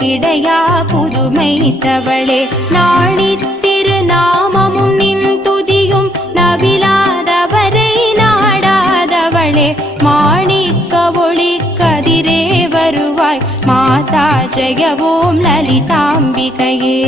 கிடையா புதுமைத்தவளே நாணித்திருநாமமும் நின் துதியும் நவிலாதவரை நாடாதவளே மாணிக்க ஒளி கதிரே வருவாய் மாதா ஜெய ஓம் லலிதாம்பிகையே.